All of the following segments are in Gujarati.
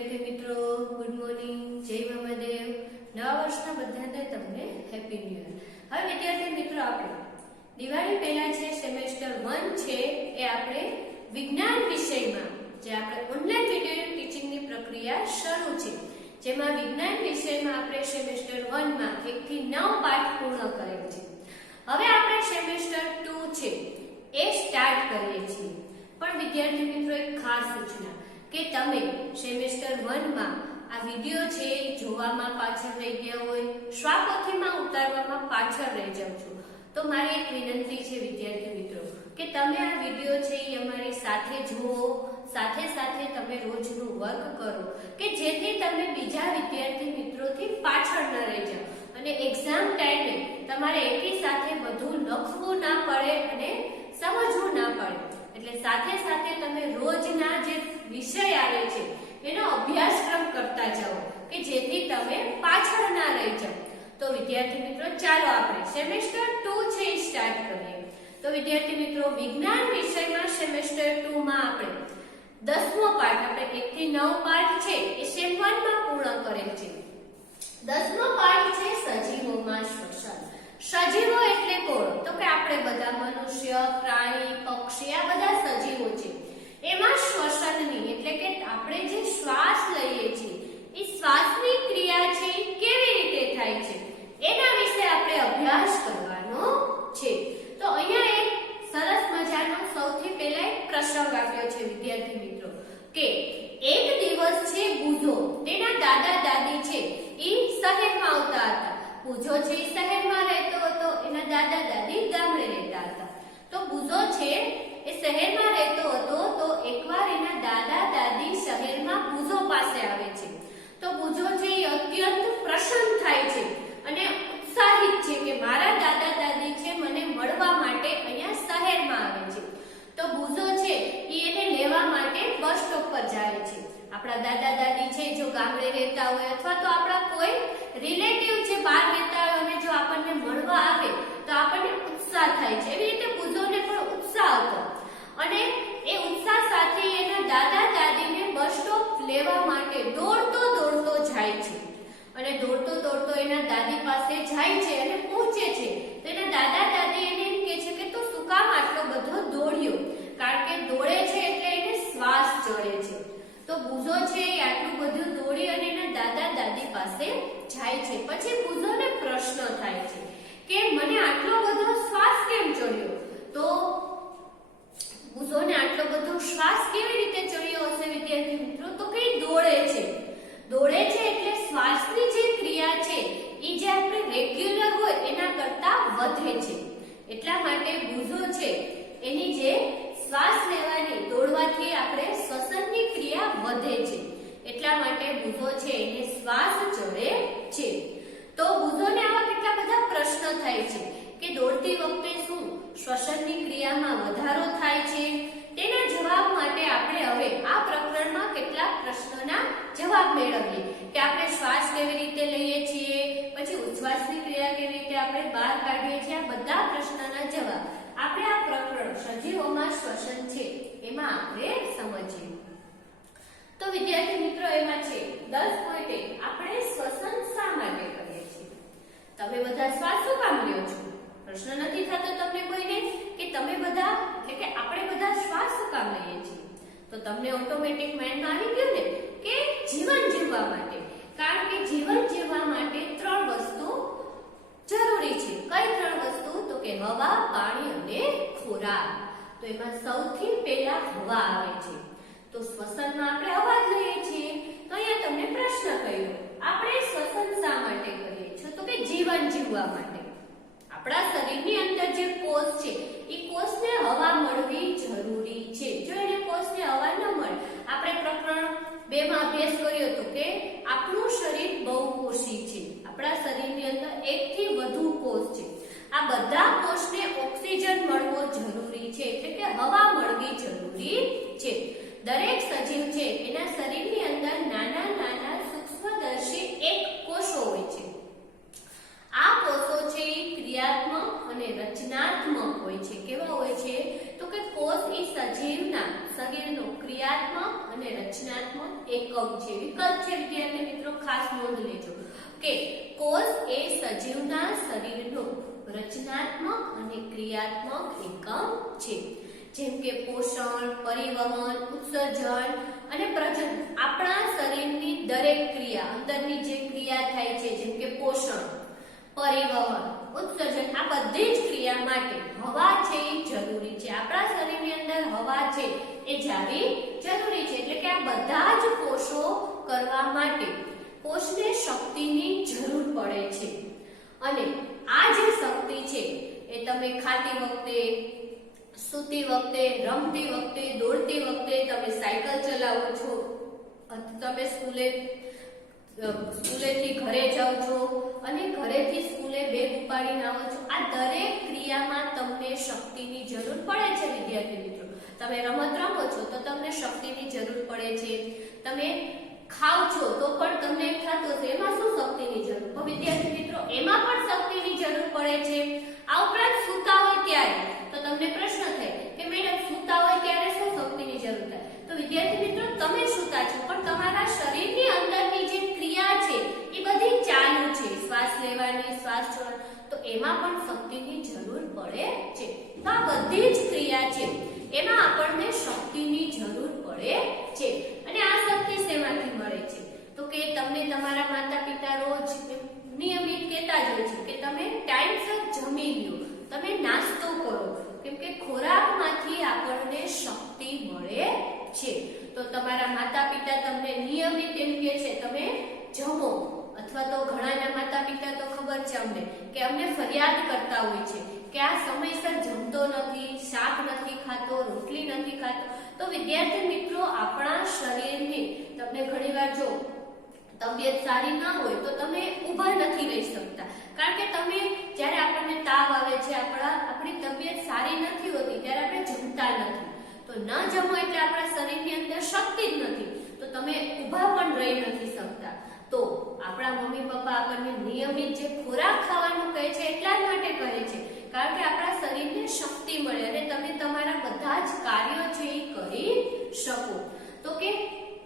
વિદ્યાર્થી મિત્રો, ગુડ મોર્નિંગ, જય મહાદેવ. નવા વર્ષના બધાને તમને હેપી ન્યુ યર. હવે વિદ્યાર્થી મિત્રો, આપણે દિવાળી પહેલા છે સેમેસ્ટર 1 છે એ આપણે વિજ્ઞાન વિષયમાં જે આપણે ઓનલાઈન વિડિયો ટીચિંગની પ્રક્રિયા શરૂ છે, જેમાં વિજ્ઞાન વિષયમાં આપણે સેમેસ્ટર 1 માં 1 થી 9 પાઠ પૂર્ણ કરેલ છે. હવે આપણે સેમેસ્ટર 2 છે એ સ્ટાર્ટ કરીએ છીએ. પણ વિદ્યાર્થી મિત્રો, એક ખાસ સૂચના કે તમે સેમેસ્ટર 1 માં આ વિડિયો છે એ જોવામાં પાછળ રહી ગયા હોય, સ્વાપોથીમાં ઉતારવામાં પાછળ રહી જાવ છો, તો મારી એક વિનંતી છે વિદ્યાર્થી મિત્રો કે તમે આ વિડિયો છે એ અમારી સાથે જુઓ, સાથે સાથે તમે રોજનું વર્ક કરો કે જેથી તમે બીજા વિદ્યાર્થી મિત્રોથી પાછળ ન રહી જાઓ અને એક્ઝામ ટાઈમે તમારે એકી સાથે બધું લખવું ના પડે અને સમજવું ના પડે. એટલે સાથે સાથે તમે રોજના જે વિષય આવે છે એનો અભ્યાસક્રમ કરતા જાઓ કે જેથી તમે પાછળ ના રહી જાઓ. તો વિદ્યાર્થી મિત્રો, ચાલો આપણે સેમેસ્ટર 2 છે એ સ્ટાર્ટ કરીએ. તો વિદ્યાર્થી મિત્રો, વિજ્ઞાન વિષયમાં સેમેસ્ટર 2 માં આપણે 10મો પાઠ, આપણે 1 થી 9 પાઠ છે એ સેમ 1 માં પૂર્ણ કરેલ છે. 10મો પાઠ છે સજીવોમાં શ્વસન. સજીવો એટલે કોણ? તો કે આપણે બધા મનુષ્ય, પ્રાણી, પક્ષી આ બધા સજીવો છે. એમાં શ્વસનની એટલે કે આપણે જે શ્વાસ લઈએ છીએ એ શ્વાસની ક્રિયા છે કેવી રીતે થાય છે એના વિશે આપણે અભ્યાસ કરવાનો છે. તો અહીંયા એક સરસ મજાનો સૌથી પહેલા એક પ્રસંગ આપ્યો છે વિદ્યાર્થી મિત્રો કે એક દિવસ છે બુધો તેના દાદા દાદી છે એ શહેરમાં આવતા હતા. બુધો છે એ શહેરમાં રહેતો હતો, એના દાદા દાદી ગામડે રહેતા હતા. તો બુધો છે એ શહેરમાં રહેતો હતો. તો એકવાર એના દાદા દાદી શહેરમાં બુધો પાસે આવે છે. તો બુધો છે એ અત્યંત પ્રસન્ન થાય છે અને ઉત્સાહિત છે કે મારા દાદા દાદી છે મને મળવા માટે અહીંયા શહેરમાં આવે છે. તો બુધો છે એ એને લેવા માટે બસ સ્ટોપ પર જાય છે. આપણા દાદા દાદી છે જો ગામડે રહેતા હોય અથવા તો આપણા કોઈ રિલેટિવ છે બહાર રહેતા હોય અને જો આપણને મળવા આવે તો આપણને ઉત્સાહ થાય છે. એવી રીતે બુધોને પણ ઉત્સાહ હતો અને એ ઉત્સાહ સાથે એના દાદા દાદીને બસ સ્ટોપ લેવા માટે દોડતો દોડતો જાય છે. અને દોડતો દોડતો એના દાદી પાસે જાય છે અને પહોંચે છે. તો એના દાદા દાદી એને એમ કહે છે કે તું શું કામ આટલો બધો દોડ્યો? કારણ કે દોડે છે એટલે એને શ્વાસ ચડે છે. તો બુધો છે એ આટલું બધું દોડી અને એના દાદા દાદી પાસે જાય છે. પછી બુધોને પ્રશ્ન થાય છે કે મને આટલો બધો શ્વાસ કેમ ચડ્યો? તો બુધોને આટલો બધો શ્વાસ કેવી રીતે ચડ્યો હશે વિદ્યાર્થી મિત્રો? તો કે દોડે છે. દોડે છે એટલે શ્વાસની જે ક્રિયા છે એ જે આપણે રેગ્યુલર હોય એના કરતા વધે છે. એટલા માટે બુધો છે એની જે શ્વાસ લેવાની દોડવાથી આપણે શ્વસનની ક્રિયા વધે છે. એટલા માટે બુધો છે એને શ્વાસ ચડે છે. તો બુધોને આવા કેટલા બધા પ્રશ્ન થાય છે કે દોડતી વખતે શું શ્વસનની ક્રિયામાં વધારો થાય છે? તેના જવાબ માટે આપણે હવે આ પ્રકરણમાં કેટલાક પ્રશ્નોના જવાબ મેળવીએ કે આપણે શ્વાસ કેવી રીતે લઈએ છીએ, પછી ઉચ્છ્વાસની ક્રિયા કેવી રીતે આપણે બહાર કાઢીએ છીએ. આ બધા પ્રશ્નોના જવાબ આપણે આ પ્રકરણ સજીવોમાં શ્વસન છે એમાં આપણે સમજીએ. તો વિદ્યાર્થી મિત્રો, એમાં છે 10.1 આપણે શ્વસન શા માટે કરીએ છીએ? તમે બધા શ્વાસ શું કામ લ્યો છો? પ્રશ્ન નથી થતો તમને કોઈને કે તમે બધા એટલે કે આપણે બધા શ્વાસ શું કામ લઈએ છીએ? તો તમને ઓટોમેટિક માઇન્ડમાં આવી ગયું ને કે જીવન જીવવા માટે. કારણ કે જીવન જીવવા માટે 3 વસ્તુ જરૂરી છે. કઈ 3 વસ્તુ? તો કે હવા, પાણી અને ખોરાક. તો એમાં સૌથી પહેલા હવા આવે છે. તો શ્વસનમાં આપણે હવા જ લઈએ છીએ. તો અહીંયા તમને પ્રશ્ન કર્યો આપણે શ્વસન શા માટે કરીએ છીએ? તો કે જીવન જીવવા માટે. આપણા શરીરની અંદર જે કોષ છે એ કોષને હવા મળવી જરૂરી છે. જો એને કોષને હવા ન મળે, આપણે પ્રકરણ 2 માં અભ્યાસ કર્યો હતો કે આપણું શરીર બહુકોષી છે. આપણા શરીરની અંદર 1 થી વધુ કોષ છે. આ બધા કોષને ઓક્સિજન મળવો જરૂરી છે, એટલે કે હવા મળવી જરૂરી છે. દરેક સજીવ છે એના શરીરની અંદર નાના નાના સૂક્ષ્મદર્શી એક કોષો હોય છે. આ કોષો છે એ ક્રિયાત્મક અને રચનાત્મક હોય છે. કેવા હોય છે? તો કે કોષ એ સજીવના શરીરનો ક્રિયાત્મક અને રચનાત્મક એકમ છે. છે, વિકલ્પ છે વિદ્યાર્થી મિત્રો, ખાસ નોંધ લેજો કે કોષ એ સજીવના શરીરનો રચનાત્મક અને ક્રિયાત્મક એકમ છે. જેમ કે પોષણ, પરિવહન, ઉત્સર્જન અને પ્રજનન. આપણા શરીરની દરેક ક્રિયા, અંદરની જે ક્રિયા થાય છે, જેમ કે પોષણ, પરિવહન, ઉત્સર્જન, આ બધી જ ક્રિયા માટે હવા છે એ જરૂરી છે. આપણા શરીરની અંદર હવા છે એ જાવી જરૂરી છે. એટલે કે આ બધા જ કોષો કરવા માટે કોષને શક્તિની જરૂર પડે છે. અને આ જે શક્તિ છે એ તમે ખાતી વખતે, સૂતી વખતે, રમતી વખતે, દોડતી વખતે, તમે સાયકલ ચલાવો છો, તમે સ્કૂલેથી ઘરે જાઓ છો અને ઘરેથી સ્કૂલે બેગ ઉપાડીને આવો છો, આ દરેક ક્રિયામાં તમને શક્તિની જરૂર પડે છે વિદ્યાર્થી મિત્રો. તમે રમત રમો છો તો તમને શક્તિની જરૂર પડે છે. તમે ખાવ છો તો પણ તમને એમ થતું હશે એમાં શું શક્તિની જરૂર? તો વિદ્યાર્થી મિત્રો એમાં પણ શક્તિની જરૂર પડે છે. આ ઉપરાંત સૂતા હોય ત્યારે તો તમને પ્રશ્ન થાય કે મેડમ સૂતા હોય ત્યારે શું શક્તિની જરૂર થાય? તો વિદ્યાર્થી મિત્રો તમે સૂતા છો પણ તમારા શરીરની અંદરની જે ક્રિયા છે એ બધી ચાલુ છે, શ્વાસ લેવાની, શ્વાસ છોડવાની, તો એમાં પણ શક્તિની જરૂર પડે છે. તો આ બધી જ ક્રિયા છે એમાં આપણને શક્તિની જરૂર પડે છે. અને આ શક્તિ શેમાંથી મળે છે? તો કે તમને તમારા માતા પિતા રોજ નિયમિત કહેતા જ હોય છે કે તમે ટાઈમસર જમી લો, તમે નાસ્તો કરો, કેમ કે ખોરાકમાંથી આપણને શક્તિ મળે છે. તો તમારા માતા પિતા તમને નિયમિત એમ કહે છે તમે જમો, અથવા તો ઘણાના માતા પિતા તો ખબર છે અમને કે અમને ફરિયાદ કરતા હોય છે કે આ સમયસર જમતો નથી, શાક નથી ખાતો, રોટલી નથી ખાતો. તો વિદ્યાર્થી મિત્રો આપણા શરીરની તમને ઘણીવાર જો તબિયત સારી ના હોય તો તમે ઊભા નથી રહી શકતા, કારણ કે તમે જ્યારે આપણને તાવ આવે છે, આપણી તબિયત સારી નથી હોતી ત્યારે આપણે જમતા નથી. તો ન જમો એટલે આપણા શરીરની અંદર શક્તિ જ નથી, તો તમે ઊભા પણ રહી નથી શકતા. તો આપણા મમ્મી પપ્પા આપણને નિયમિત જે ખોરાક ખાવાનું કહે છે એટલા જ માટે કહે છે કારણ કે આપણા શરીરને શક્તિ મળે અને તમે તમારા બધા જ કાર્યો છે એ કરી શકો. તો કે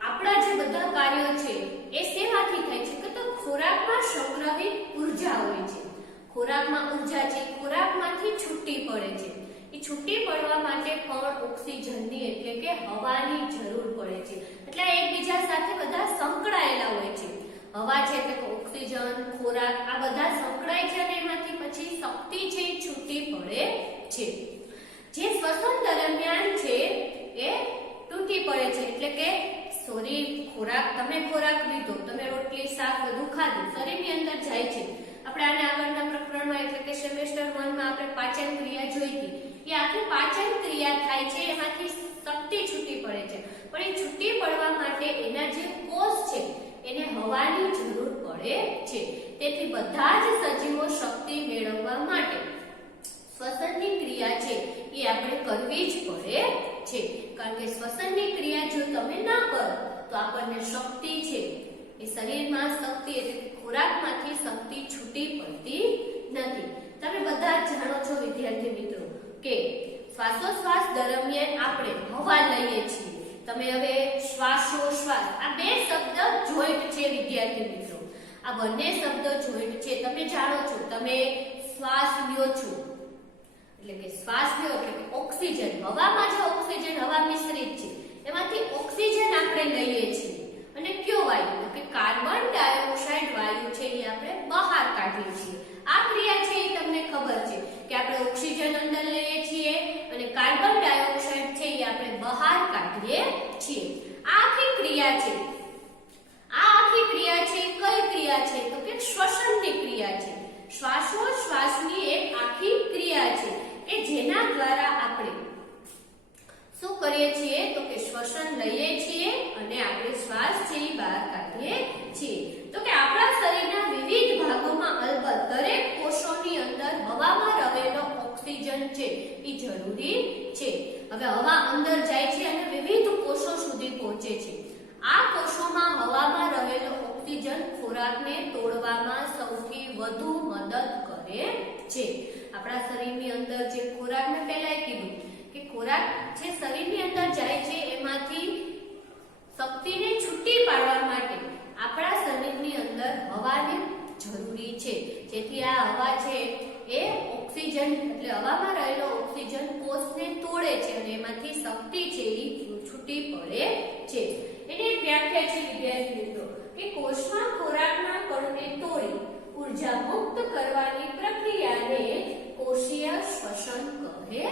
આપણા જે બધા કાર્યો છે એ શેમાંથી થાય છે? કે તો ખોરાકમાં સંગ્રહિત ઉર્જા હોય છે. ખોરાકમાં ઉર્જા છે, ખોરાકમાંથી છૂટી પડે છે. એ છૂટી પડવા માટે પણ ઓક્સિજનની એટલે કે હવાની જરૂર પડે છે. એટલે એકબીજા સાથે બધા સંકળાયેલા હોય છે. હવા છે એટલે કે ઓક્સિજન, ખોરાક આ બધા સંકળાય છે અને એમાંથી પછી શક્તિ છે એ છૂટી પડે છે. જે શ્વસન દરમિયાન છે એ તૂટી પડે છે. એટલે કે તમે ખોરાક લીધો, તમે રોટલી, શાક બધું ખાધું, શરીરની અંદર જાય છે. આપણે આને આગળના પ્રકરણમાં એટલે કે સેમેસ્ટર 1 માં આપણે પાચન ક્રિયા જોઈ હતી. એ આખી પાચન ક્રિયા થાય છે, એમાંથી શક્તિ છૂટી પડે છે. પણ એ છૂટી પડવા માટે એના જે કોષ છે એને હવાની જરૂર પડે છે. તેથી બધા જ સજીવો શક્તિ મેળવવા માટે શ્વસનની ક્રિયા છે એ આપણે કરવી જ પડે છે. કારણ કે શ્વસનની ક્રિયા જો તમે ના કરો તો આપણને શક્તિ છે એ શરીરમાં શક્તિ એટલે કે ખોરાકમાંથી શક્તિ છૂટી પડતી નથી. તમે બધા જ જાણો છો વિદ્યાર્થી મિત્રો કે શ્વાસોશ્વાસ દરમિયાન આપણે હવા લઈએ છીએ. તમે હવે શ્વાસોશ્વાસ આ બે શબ્દ જોઈન્ટ છે વિદ્યાર્થી મિત્રો. આ બંને શબ્દો જોઈન્ટ છે. તમે જાણો છો તમે શ્વાસ લ્યો છો એટલે કે શ્વાસ લ્યો એટલે કે ઓક્સિજન, હવામાં જે ઓક્સિજન હવા મિશ્રિત છે એમાંથી ઓક્સિજન આપણે લઈએ છીએ અને કયો વાયુ? તો કે કાર્બન ડાયોક્સાઇડ વાયુ છે એ આપણે બહાર કાઢીએ છીએ. આ ક્રિયા છે એ તમને ખબર છે કે આપણે ઓક્સિજન અંદર લઈએ છીએ અને કાર્બન ડાયોક્સાઇડ છે એ આપણે બહાર કાઢીએ છીએ. આ આખી ક્રિયા છે. આ આખી ક્રિયા છે કઈ ક્રિયા છે? તો કે શ્વસનની ક્રિયા છે. શ્વાસોશ્વાસની એક આખી ક્રિયા છે કે જેના દ્વારા આપણે શું કરીએ છીએ? તો કે શ્વસન લઈએ છીએ અને આપણે શ્વાસ છે એ બહાર કાઢીએ છીએ. તો કે આપણા શરીરના વિવિધ ભાગોમાં અલબત્ત દરેક કોષોની અંદર હવામાં રહેલો ઓક્સિજન છે એ જરૂરી છે. હવે હવા અંદર જાય છે અને વિવિધ કોષો સુધી પહોંચે છે. આ કોષોમાં હવામાં રહેલો ઓક્સિજન ખોરાકને તોડવામાં સૌથી વધુ મદદ કરે છે. આપણા શરીરની અંદર જે ખોરાક મેં પહેલા કીધું કે ખોરાક જે શરીરની અંદર જાય છે એમાંથી શક્તિને છૂટી પાડવા માટે આપણા શરીરની અંદર હવાને જરૂરી છે, જેથી આ હવા છે એ ઓક્સિજન એટલે હવામાં રહેલો ઓક્સિજન કોષને તોડે છે અને એમાંથી શક્તિ છે એ છૂટી પડે છે. એની એક વ્યાખ્યા છે વિદ્યાર્થી મિત્રો કે કોષમાં ખોરાકના કણને તોડી ઉર્જા મુક્ત કરવાની પ્રક્રિયાને કોષીય શ્વસન કહે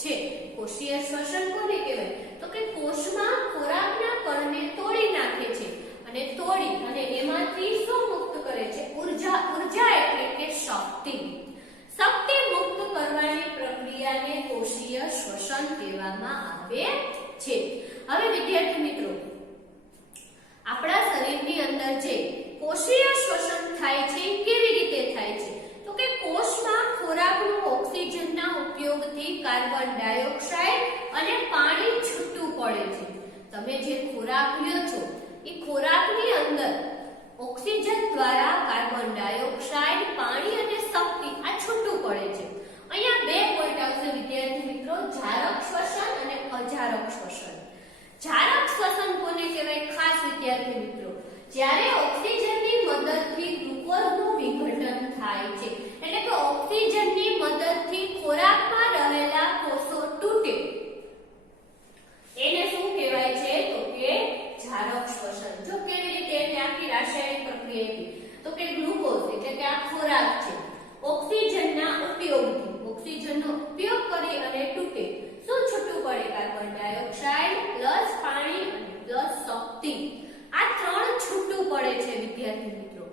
છે. કોષીય શ્વસન કોને કહેવાય? તો કે કોષમાં ખોરાકના કણને તોડી નાખે છે અને તોડી અને એમાંથી શું મુક્ત કરે છે? ઉર્જા. ઉર્જા એટલે કે શક્તિ. શક્તિ મુક્ત કરવાની પ્રક્રિયાને કોષીય શ્વસન કહેવામાં આવે છે. હવે વિદ્યાર્થી મિત્રો, આપણા શરીરની અંદર જે કોષીય શ્વસન થાય છે કેવી રીતે થાય છે? તો કે કોષમાં ખોરાકનું ઓક્સિજનના ઉપયોગથી કાર્બન ડાયોક્સાઇડ અને પાણી છૂટું પડે છે. તમે જે ખોરાક લ્યો છો એ ખોરાકની અંદર ઓક્સિજન દ્વારા કાર્બન ડાયોક્સાઇડ, પાણી અને શક્તિ આ છૂટું પડે છે. અહીંયા બે પોઈન્ટ આવશે વિદ્યાર્થી મિત્રો, જારક શ્વસન અને અજારક શ્વસન. જારક શ્વસન કોને કહેવાય? ખાસ વિદ્યાર્થી મિત્રો, જ્યારે ઓક્સિજનની મદદથી ગ્લુકોઝનું વિઘટન થાય છે, એટલે કે ઓક્સિજનની મદદથી ખોરાકમાં રહેલા કોષો તૂટે, એને શું કહેવાય છે? તો કે જારક શ્વસન. જો કેવી રીતે એની આખી રાસાયણિક પ્રક્રિયા હતી, તો કે ગ્લુકોઝ એટલે કે આ ખોરાક છે, ઓક્સિજનના ઉપયોગથી ઓક્સિજનનો ઉપયોગ કરી અને તૂટે. શું છૂટું પડે? કાર્બન ડાયોક્સાઇડ પ્લસ પાણી અને પ્લસ શક્તિ. આ ત્રણ છૂટું પડે છે વિદ્યાર્થી મિત્રો.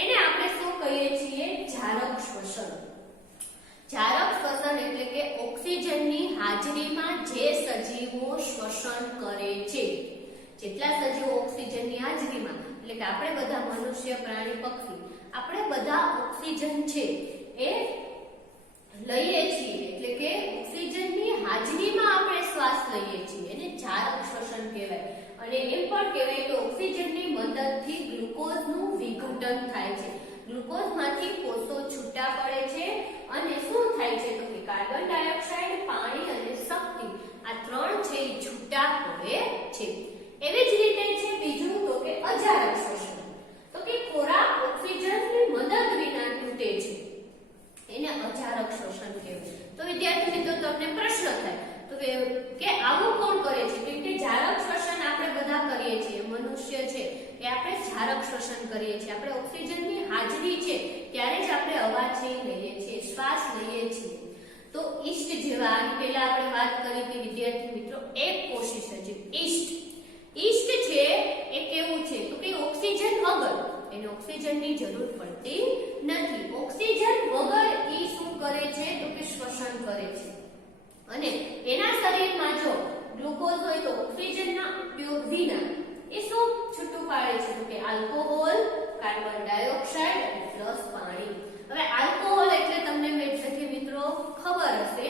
એને આપણે શું કહીએ છીએ? જારક શ્વસન. જારક શ્વસન એટલે કે ઓક્સિજનની હાજરીમાં જે સજીવો શ્વસન કરે છે, જેટલા સજીવો ઓક્સિજનની હાજરીમાં, એટલે કે આપણે બધા મનુષ્ય, પ્રાણી, પક્ષી, આપણે બધા ઓક્સિજન છે એ લઈએ છીએ, એટલે કે ઓક્સિજનની હાજરીમાં આપણે શ્વાસ લઈએ છીએ, એને જારક શ્વસન કહેવાય. અને એમ પણ કહેવાય કે ઓક્સિજનની મદદથી ગ્લુકોઝનું વિઘટન થાય છે. ગ્લુકોઝમાંથી કોષો છૂટા પડે છે અને શું થાય છે? તો કે કાર્બન ડાયોક્સાઇડ, પાણી અને શક્તિ આ ત્રણ છે એ છૂટા પડે છે. એવી જ રીતે છે બીજું, તો કે અજારક શ્વસન. તો કે ખોરાક ઓક્સિજનની મદદ વિના તૂટે છે, એને અજારક શ્વસન કહેવાય. તો વિદ્યાર્થી મિત્રો, તમને પ્રશ્ન થાય તો કે આવું કોણ કરે છે? કેમ કે જારક શ્વસન આપણે બધા કરીએ છીએ, મનુષ્ય છે એ આપણે જારક શ્વસન કરીએ છીએ. આપણે ઓક્સિજનની હાજરી છે ત્યારે જ આપણે હવા છે લઈએ છીએ, શ્વાસ લઈએ છીએ. તો ઈસ્ટ જેવા, આની પહેલા આપણે વાત કરી હતી વિદ્યાર્થી મિત્રો, એક કોષી સજીવ ઈસ્ટ. ઈસ્ટ છે એ કેવું છે? તો કે ઓક્સિજન વગર, એને ઓક્સિજનની જરૂર પડતી નથી. ઓક્સિજન વગર ઈ શું કરે છે? તો કે શ્વસન કરે છે. અને એના શરીરમાં જો ગ્લુકોઝ હોય તો ઓક્સિજનના ઉપયોગ વિના એ શું છૂટું પાડે છે? તો કે આલ્કોહોલ, કાર્બન ડાયોક્સાઇડ અને પ્લસ પાણી. હવે આલ્કોહોલ એટલે તમને વિદ્યાર્થી મિત્રો ખબર હશે,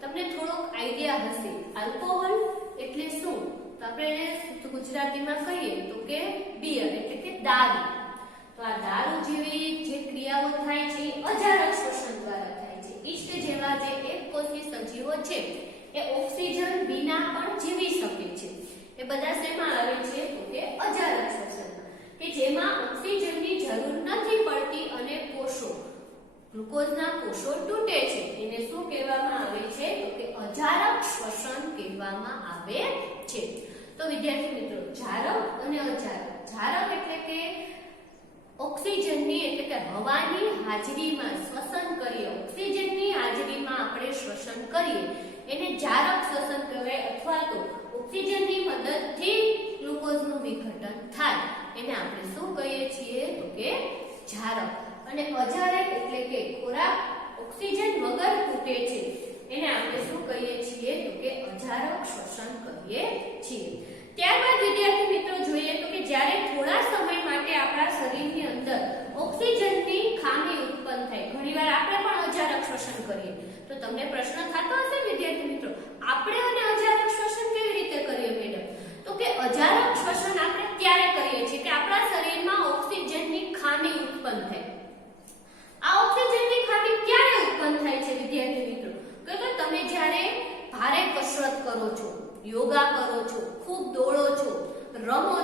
તમને થોડોક આઈડિયા હશે. આલ્કોહોલ એટલે શું? તો આપણે એને ગુજરાતીમાં કહીએ તો કે બિયર એટલે કે દારૂ. તો આ દારૂ જેવી જે ક્રિયાઓ થાય છે અજારક શ્વસન દ્વારા થાય છે. ઈસ્ટ જેવા જે એકકોષી સજીવો છે એ ઓક્સિજન વિના પણ જીવી શકે છે. એ બધા શેમાં આવે છે? તો કે અજારક શ્વસનમાં, કે જેમાં ઓક્સિજનની જરૂર નથી પડતી અને કોષો, ગ્લુકોઝના કોષો તૂટે છે. એને શું કહેવામાં આવે છે? તો કે અજારક શ્વસન કહેવામાં આવે છે. તો વિદ્યાર્થી મિત્રો, જારક અને અજારક. જારક એટલે કે ઓક્સિજનની એટલે કે હવાની હાજરીમાં શ્વસન કરીએ, ઓક્સિજનની હાજરીમાં આપણે શ્વસન કરીએ એને જારક શ્વસન કહેવાય. અથવા તો ઓક્સિજનની મદદથી ગ્લુકોઝનું વિઘટન થાય એને આપણે શું કહીએ છીએ? તો કે જારક. અને અજારક એટલે કે ખોરાક ઓક્સિજન વગર તૂટે છે એને આપણે શું કહીએ છીએ? તો કે અજારક શ્વસન કહીએ છીએ. ત્યારબાદ વિદ્યાર્થી મિત્રો જોઈએ તો કે જ્યારે થોડા સમય માટે આપણા શરીરની અંદર ઓક્સિજનની ખામી ઉત્પન્ન થાય, ઘણીવાર આપણે પણ અજારક શ્વસન કરીએ, તો તમને પ્રશ્ન થતો હશે વિદ્યાર્થી મિત્રો, આપણે અને અજારક શ્વસન કેવી રીતે કરીએ મેડમ? તો કે અજારક શ્વસન આપણે ત્યારે કરીએ છીએ કે આપણા શરીરમાં ઓક્સિજનની ખામી ઉત્પન્ન થાય. આ ઓક્સિજનની ખામી ક્યારે ઉત્પન્ન થાય છે વિદ્યાર્થી મિત્રો? કે તમે જ્યારે ભારે કસરત કરો છો, યોગા કરો છો, ખૂબ દોડો છો, રમો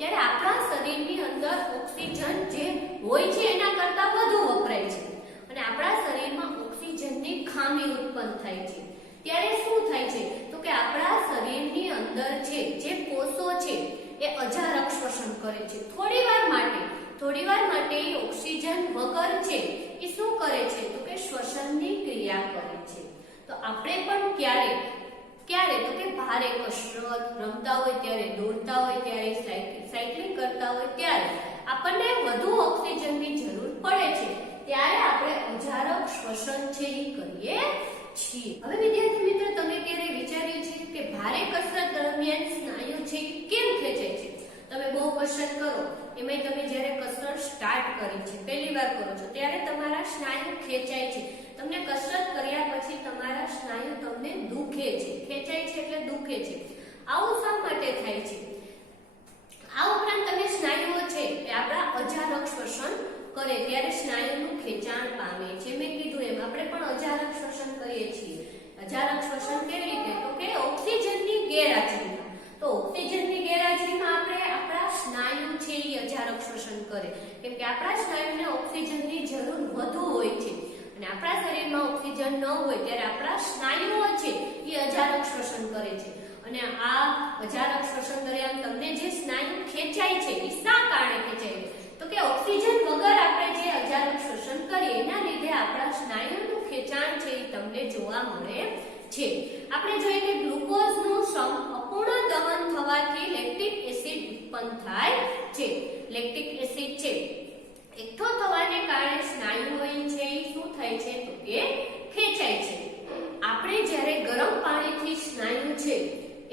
ત્યારે આપણા શરીરની અંદર ઓક્સિજન જે હોય છે એના કરતા વધુ વપરાય છે અને આપણા શરીરમાં ઓક્સિજનની ખામી ઉત્પન્ન થાય છે। ત્યારે શું થાય છે તો કે આપણા શરીરની અંદર છે જે કોષો છે એ અજારક શ્વસન કરે છે। થોડીવાર માટે ઓક્સિજન વગર છે એ શું કરે છે તો કે શ્વસનની ક્રિયા કરે છે। તો આપણે પણ ક્યારે તો કે ભારે કસરત રમતા હોય ત્યારે, દોડતા હોય ત્યારે, સાયકલિંગ કરતા હોય ત્યારે આપણને વધુ ઓક્સિજનની જરૂર પડે છે, ત્યારે આપણે અજારક શ્વસન છે એ કરીએ છીએ। હવે વિદ્યાર્થી મિત્રો, તમે ક્યારે વિચાર્યું છે કે ભારે કસરત દરમિયાન સ્નાયુ છે કેમ ખેંચાય છે? તમે બહુ કસરત કરો, એમાંય તમે જ્યારે કસરત સ્ટાર્ટ કરી છે, પહેલી વાર કરો છો, ત્યારે તમારા સ્નાયુ ખેંચાય છે। તમને કસરત કર્યા પછી તમારા સ્નાયુ તમને દુખે છે, ખેંચાય છે એટલે દુખે છે। આવું શા માટે થાય છે? આ ઉપરાંત તમે સ્નાયુઓ છે એ આપણા અજારક શ્વસન કરે ત્યારે સ્નાયુનું ખેંચાણ પામે છે। મેં કીધું એમ આપણે પણ અજારક શ્વસન કરીએ છીએ। અજારક શ્વસન કેવી રીતે? તો કે ઓક્સિજનની ગેરહાજરીમાં। તો ઓક્સિજનની ગેરહાજરીમાં આપણે આપણા સ્નાયુ છે એ અજારક શ્વસન કરે, કેમ કે આપણા સ્નાયુને ઓક્સિજનની જરૂર વધુ હોય છે અને આપણા શરીરમાં ઓક્સિજન ન હોય ત્યારે આપણા સ્નાયુઓ છે એ અજારક શ્વસન કરે છે। અને આ અજારક શ્વસન દરમિયાન તમને જે સ્નાયુ ખેંચાય છે એ શા કારણે ખેંચાય છે? તો કે ઓક્સિજન વગર આપણે જે અજારક શ્વસન કરીએ એના લીધે આપણા સ્નાયુનું ખેંચાણ છે એ તમને જોવા મળે છે। આપણે જોઈએ કે ગ્લુકોઝનું અપૂર્ણ દહન થવાથી લેક્ટિક એસિડ ઉત્પન્ન થાય છે। લેક્ટિક એસિડ છે એકઠો થવાને કારણે સ્નાયુઓ છે એ શું થાય છે તો કે ખેંચાય છે। આપણે જ્યારે ગરમ પાણીથી સ્નાયુ છે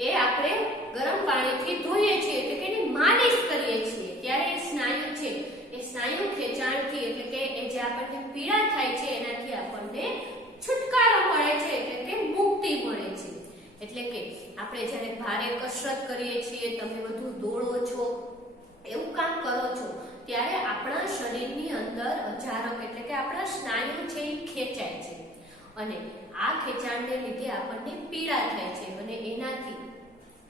એ આપણે ગરમ પાણીથી ધોઈએ છીએ, એટલે કે એની માલિશ કરીએ છીએ, ત્યારે સ્નાયુ છે એ સ્નાયુ ખેંચાણથી એટલે કે એ જે આપણને પીડા થાય છે એનાથી આપણને છુટકારો મળે છે, એટલે કે મુક્તિ મળે છે। એટલે કે આપણે જ્યારે ભારે કસરત કરીએ છીએ, તમે વધુ દોડો છો, એવું કામ કરો છો, ત્યારે આપણા શરીરની અંદર અજારક એટલે કે આપણા સ્નાયુ છે એ ખેંચાય છે અને આ ખેંચાણને લીધે આપણને પીડા થાય છે અને એનાથી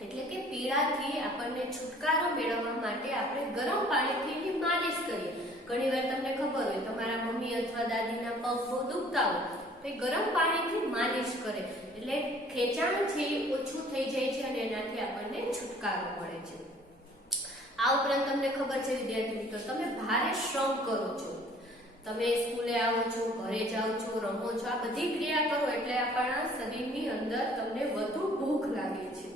એટલે કે પીડાથી આપણને છુટકારો મેળવવા માટે આપણે ગરમ પાણીથી એની માલિશ કરીએ। ઘણીવાર તમને ખબર હોય તમારા મમ્મી અથવા દાદીના પગ બહુ દુખતા હોય તો એ ગરમ પાણીથી માલિશ કરે એટલે ખેંચાણ છે એ ઓછું થઈ જાય છે અને એનાથી આપણને છુટકારો મળે છે। આ ઉપરાંત તમને ખબર છે વિદ્યાર્થી મિત્રો, તમે ભારે શ્રમ કરો છો, તમે સ્કૂલે આવો છો, ઘરે જાઓ છો, રમો છો, આ બધી ક્રિયા કરો એટલે આપણા શરીરની અંદર તમને વધુ ભૂખ લાગે છે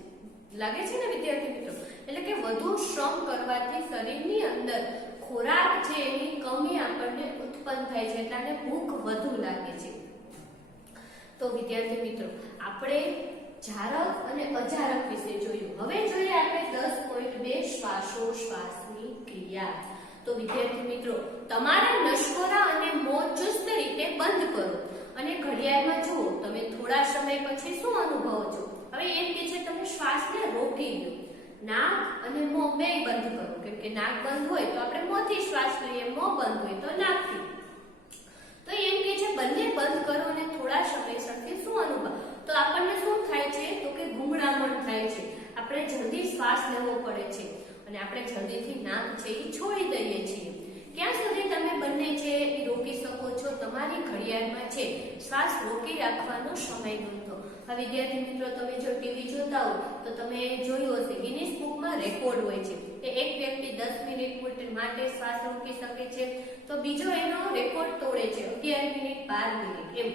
ને વિદ્યાર્થી મિત્રો? એટલે કે વધુ શ્રમ કરવાથી શરીરની અંદર ખોરાક છે એની કમી આપણને ઉત્પન્ન થાય છે એટલે આને ભૂખ વધુ લાગે છે। તો વિદ્યાર્થી મિત્રો, આપણે જારક અને અજારક વિશે જોયું। હવે જોઈએ આપણે 10.2 શ્વાસોશ્વાસની ક્રિયા। તો વિદ્યાર્થી મિત્રો, તમારા નસકોરા અને મોં ચુસ્ત રીતે બંધ કરો અને ઘડિયાળમાં જુઓ, તમે થોડા સમય પછી શું અનુભવો છો? હવે એમ કે છે તમે શ્વાસને રોકી લો, નાક અને મોં બેય બંધ કરો, કેમ કે નાક બંધ હોય તો આપણે મોંથી શ્વાસ લઈએ, મોં બંધ હોય તો નાકથી। તો એમ કે છે બંને બંધ કરો અને થોડા સમય સુધી શું અનુભવ? તો આપણને શું થાય છે તો કે ગુંગળામણ થાય છે, આપણે જલ્દી શ્વાસ લેવો પડે છે અને આપણે જલ્દીથી નાક છે એ છોડી દઈએ છીએ। ક્યાં સુધી તમે બંને છે એ રોકી શકો છો? તમારી ઘડિયાળમાં છે શ્વાસ રોકી રાખવાનો સમય નોંધો। હવે વિદ્યાર્થી મિત્રો, તમે જો ટીવી જોતા હો તો તમે જોયું હશે ગિનિસ બુકમાં રેકોર્ડ હોય છે કે એક વ્યક્તિ 10 મિનિટ માટે શ્વાસ રોકી શકે છે, તો બીજો એનો રેકોર્ડ તોડે છે 11 મિનિટ 12 મિનિટ એમ।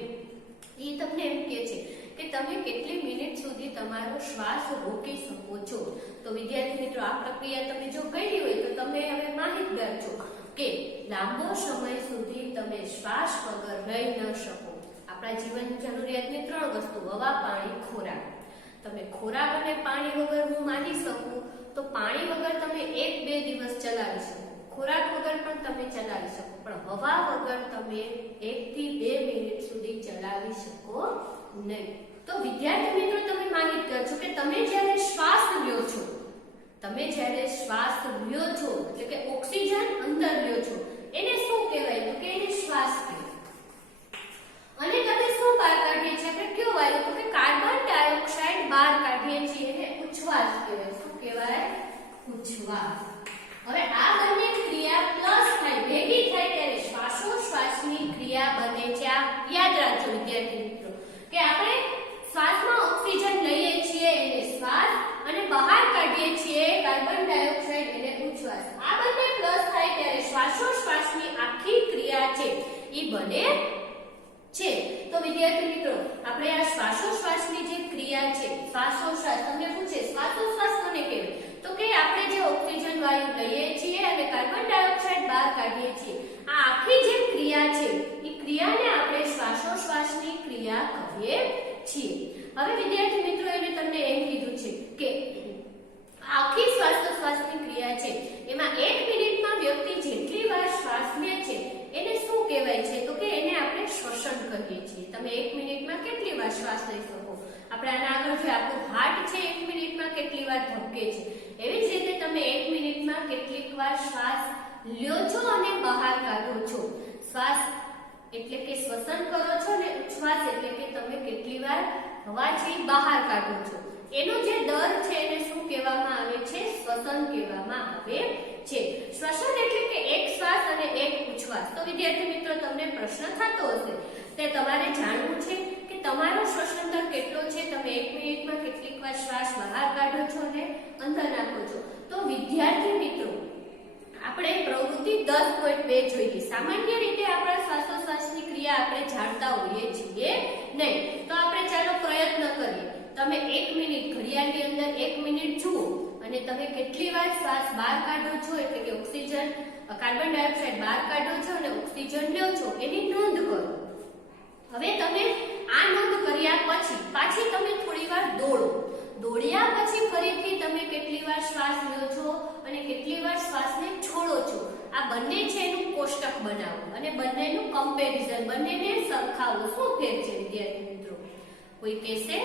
એ તમને એમ કહે છે કે તમે કેટલી મિનિટ સુધી તમારો શ્વાસ રોકી શકો છો। તો વિદ્યાર્થી મિત્રો, આ પ્રક્રિયા તમે જો કરી હોય તો તમે હવે માહિતગાર છો કે લાંબો સમય સુધી તમે શ્વાસ વગર રહી ન શકો। આપણા જીવન જરૂરિયાતની 3 વસ્તુ: હવા, પાણી, ખોરાક। તમે ખોરાક અને પાણી વગર હું માની શકું તો પાણી વગર તમે 1-2 દિવસ ચલાવી શકો, ખોરાક વગર પણ તમે ચલાવી શકો, પણ હવા વગર તમે 1 થી 2 મિનિટ સુધી ચલાવી શકો નહીં। તો વિદ્યાર્થી મિત્રો, તમે માહિતગાર છો કે તમે જ્યારે શ્વાસ લ્યો છો, એટલે કે ઓક્સિજન અંદર લ્યો છો, એને શું કહેવાય? તો કે એને શ્વાસ કહેવાય। અને તમે શું બહાર કાઢીએ છીએ? આપણે કયો વાયુ? તો કે કાર્બન ડાયોક્સાઇડ બહાર કાઢીએ છીએ, એને ઉચ્છ્વાસ કહેવાય। શું કહેવાય? ઉચ્છ્વાસ। શ્વાસોશ્વાસની આખી ક્રિયા છે એ બને છે. તો વિદ્યાર્થી મિત્રો આપણે આ શ્વાસોશ્વાસની જે ક્રિયા છે, શ્વાસોશ્વાસ તમને પૂછે શ્વાસોશ્વાસ કોને કહેવાય, તો કે આપણે જે ઓક્સિજન વાયુ લઈએ છીએ અને કાર્બન ડાયોક્સાઇડ બહાર કાઢીએ છીએ, આ આખી જે ક્રિયા છે એ ક્રિયાને આપણે શ્વાસોશ્વાસની ક્રિયા કહીએ છીએ. હવે વિદ્યાર્થી મિત્રો એને તમને એમ કીધું છે કે આખી શ્વાસોશ્વાસની ક્રિયા છે એમાં 1 મિનિટમાં વ્યક્તિ જેટલી વાર શ્વાસ લે છે એને શું કહેવાય છે, તો કે એને આપણે શ્વસન કહીએ છીએ. તમે 1 મિનિટમાં કેટલી વાર શ્વાસ લઈ શકો? આપણે આના આગળ જે આપણું હાર્ટ છે 1 મિનિટમાં કેટલી વાર ધબકે છે, એવી જ રીતે તમે 1 મિનિટમાં કેટલીક વાર શ્વાસ લ્યો છો અને બહાર કાઢો છો. શ્વાસ એટલે કે શ્વસન કરો છો ને ઉચ્છ્વાસ એટલે કે તમે કેટલી વાર હવા છે બહાર કાઢો છો. એનો જે દર છે એને શું કહેવામાં આવે છે? શ્વસન કહેવામાં આવે છે. શ્વસન એટલે કે એક શ્વાસ અને એક ઉચ્છ્વાસ. તો વિદ્યાર્થી મિત્રો તમને પ્રશ્ન થતો હશે તે તમારે જાણવું છે કે તમારો શ્વસન દર કેટલો છે, તમે 1 મિનિટમાં કેટલીક વાર શ્વાસ બહાર કાઢો છો અને અંદર નાખો છો. તો વિદ્યાર્થી મિત્રો આપણે પ્રવૃત્તિ 10.2 જોઈએ. સામાન્ય રીતે આપણા શ્વાસોશ્વાસની ક્રિયા આપણે જાણતા હોઈએ છીએ નહીં. તો આપણે ચાલો પ્રયત્ન કરીએ. તમે 1 મિનિટ ઘડિયાળની અંદર 1 મિનિટ જુઓ અને તમે કેટલી વાર શ્વાસ બહાર કાઢો છો એટલે કે ઓક્સિજન કાર્બન ડાયોક્સાઇડ બહાર કાઢો છો અને ઓક્સિજન લ્યો છો એની નોંધ કરો. હવે તમે આ નોંધ કર્યા પછી પાછી તમે થોડી વાર દોડો. દોડ્યા પછી ફરીથી તમે કેટલી વાર શ્વાસ લ્યો છો અને કેટલી વાર શ્વાસને છોડો છો, આ બંને છે એનું કોષ્ટક બનાવો અને બંનેનું કમ્પેરિઝન, બંનેને સરખાવો. શું ફેર છે વિદ્યાર્થી મિત્રો? કોઈ કહેશે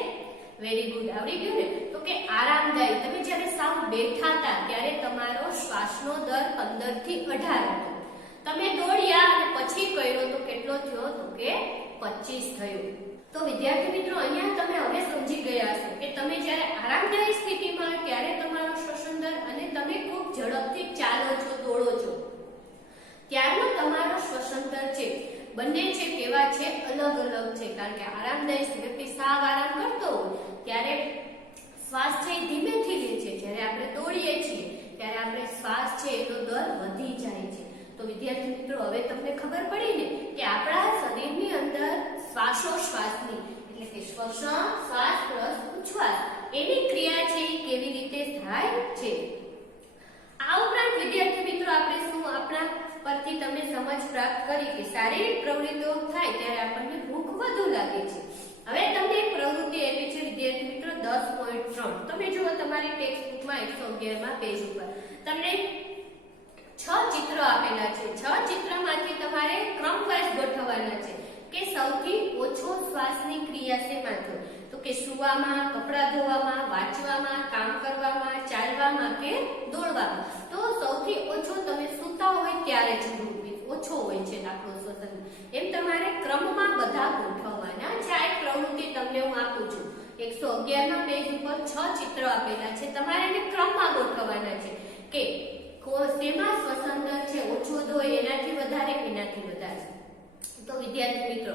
વેરી ગુડ, આવડી ગયું ને? તો કે આરામદાયી. તમે જ્યારે સાવ બેઠા હતા ત્યારે તમારો શ્વાસનો દર 15 થી 18 હતો. તમે દોડ્યા અને પછી કર્યો તો કેટલો થયો? તો કે 25 થયો. તો વિદ્યાર્થી મિત્રો અહીંયા તમે હવે સમજી ગયા હશો કે તમે જ્યારે આરામદાયી સ્થિતિમાં ત્યારે તમારો શ્વસન દર અને તમે ખૂબ ઝડપથી ચાલો છો, દોડો છો ત્યારનો તમારો શ્વસન દર છે બંને છે કેવા છે? અલગ અલગ છે. કારણ કે આરામદાયી વ્યક્તિ સાવ આરામ કરતો હોય ત્યારે શ્વાસ છે ધીમેથી લે છે, જ્યારે આપણે દોડીએ છીએ ત્યારે આપણે શ્વાસ છે એનો દર વધી જાય છે. તો વિદ્યાર્થી મિત્રો હવે તમને ખબર પડી ને કે આપણા શરીરની અંદર શ્વાસોશ્વાસની એટલે કે શ્વસન, શ્વાસ પ્લસ ઉચ્છ્વાસ એની ક્રિયા છે એ કેવી રીતે થાય છે. આ ઉપરાંત વિદ્યાર્થી મિત્રો આપણે શું આપણા પરથી તમે સમજ પ્રાપ્ત કરી કે શારીરિક પ્રવૃત્તિઓ થાય ત્યારે આપણને ભૂખ વધુ લાગે છે. હવે તમને એક પ્રવૃત્તિ આપી છે વિદ્યાર્થી મિત્રો 10.3. તમે જુઓ તમારી ટેક્સ્ટ બુકમાં 111 માં પેજ ઉપર તમને 6 ચિત્રો આપેલા છે. 6 ચિત્રમાંથી તમારે ક્રમવાઇઝ ગોઠવવાના છે કે સૌથી ઓછો શ્વાસની ક્રિયા શેમાં થાય? તો કે સૂવામાં, કપડાં ધોવામાં, વાંચવામાં, કામ કરવામાં, ચાલવામાં કે દોડવામાં. તો સૌથી ઓછો તમે સૂતા હોય ત્યારે જ ઓછો હોય છે આપણો શ્વસન. એમ તમારે ક્રમમાં બધા ગોઠવવાના છે. આ એક પ્રવૃત્તિ તમને હું આપું છું. 111 ના પેજ ઉપર 6 ચિત્રો આપેલા છે. તમારે એને ક્રમમાં ગોઠવવાના છે કે શેમાં શ્વસન દર છે ઓછો હોય, એનાથી વધારે, એનાથી વધારે. તો વિદ્યાર્થી મિત્રો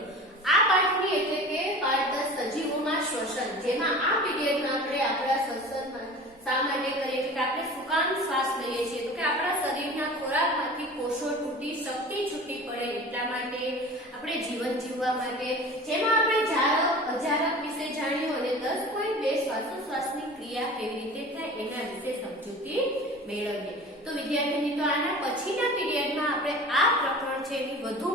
આ પાઠની એટલે કે પાઠ 10 સજીવોમાં શ્વસન, જેમાં આ પીરિયડમાં આપણે આપણા શ્વસનમાં શા માટે કરીએ છીએ કે આપણે શું કામ શ્વાસ લઈએ છીએ? તો કે આપણા શરીરના ખોરાકમાંથી કોષો તૂટી શક્તિ છૂટી પડે એટલા માટે, આપણે જીવન જીવવા માટે. જેમાં આપણે અજારક વિશે જાણ્યું અને 10.2 શ્વાસોશ્વાસની ક્રિયા કેવી રીતે થાય એના વિશે સમજૂતી મેળવીએ. તો વિદ્યાર્થી મિત્રો આના પછીના પીરિયડમાં આપણે આ પ્રકરણ છે એની વધુ